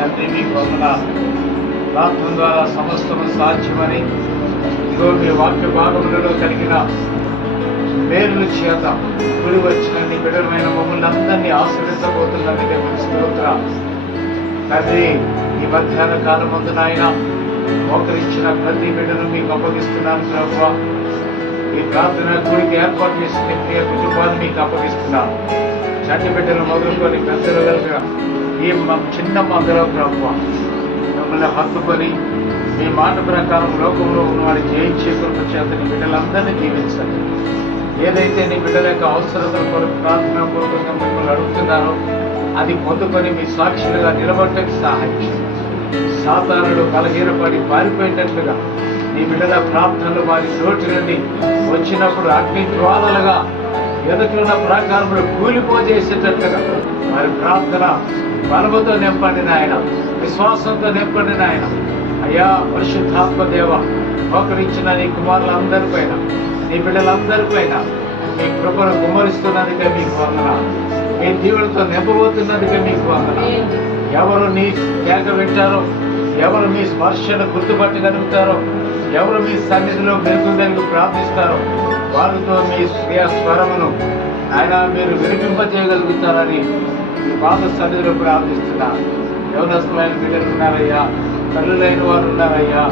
తండ్రి మీకు వందనాలు. ప్రార్థన ద్వారా సమస్తము సాధ్యమని ఇదిగో మీ వాక్య భాగములలో కలిగిన మేలుల చేత గురి వచ్చిన నీ బిడ్డలమైన మమ్మల్ని అందరినీ ఆశ్రయించబోతున్నందుకే మీకు స్తోత్రాలు తండ్రి. ఈ మధ్యాహ్న కాలం ముందు నాయన మోకరించిన ప్రతి బిడ్డను మీకు అప్పగిస్తున్నాను ప్రభువా. ఈ ప్రార్థన గుడికి ఏర్పాటు చేసిన ప్రియ కుటుంబాన్ని మీకు అప్పగిస్తున్నాను. చంటి బిడ్డలు మొదలుకొని పెద్దలు కలిగిన ఈ చిన్న మందలో ప్రభువా మిమ్మల్ని హత్తుకొని మీ మాట ప్రకారం లోకంలో ఉన్నవాడి జయించే కృప చేత నీ బిడ్డలందరినీ జీవించండి. ఏదైతే నీ బిడ్డల యొక్క అవసరతల కొరకు ప్రార్థన పూర్వకంగా మిమ్మల్ని అడుగుతున్నారో అది పొందుకొని మీ సాక్షులుగా నిలబడటానికి సహాయం చేయండి. సాతానుడు బలహీనపడి పారిపోయేటట్లుగా నీ బిడ్డల ప్రార్థనలు వారి నోటి నుండి వచ్చినప్పుడు అగ్ని జ్వాలలుగా ఎదుటిన్న ప్రాకారంలో కూలిపోజేసేటట్లుగా వారి ప్రార్థన బలముతో నింపండి నాయన, విశ్వాసంతో నింపండి నాయన. అయ్యా పరిశుద్ధాత్మ దేవ, మోకరించిన నీ కుమారులందరిపైన నీ బిడ్డలందరిపైన మీ కృపను కుమ్మరిస్తున్నందుకే మీకు వందనాలు. మీ దీవులతో నింపబోతున్నందుకే మీకు వందనాలు. ఎవరు నీ కేక వింటారో, ఎవరు మీ స్పర్శను గుర్తుపట్టగలుగుతారో, ఎవరు మీ సన్నిధిలో మెరుగుదలకు ప్రార్థిస్తారో వారితో మీ స్వీయ స్వరమును ఆయన మీరు వినిపింపజేయగలుగుతారని మీ పాద సన్నిధిలో ప్రార్థిస్తున్నారు. యవనస్తులైన బిడ్డలు ఉన్నారయ్యా, తల్లులైన వారు ఉన్నారయ్యా.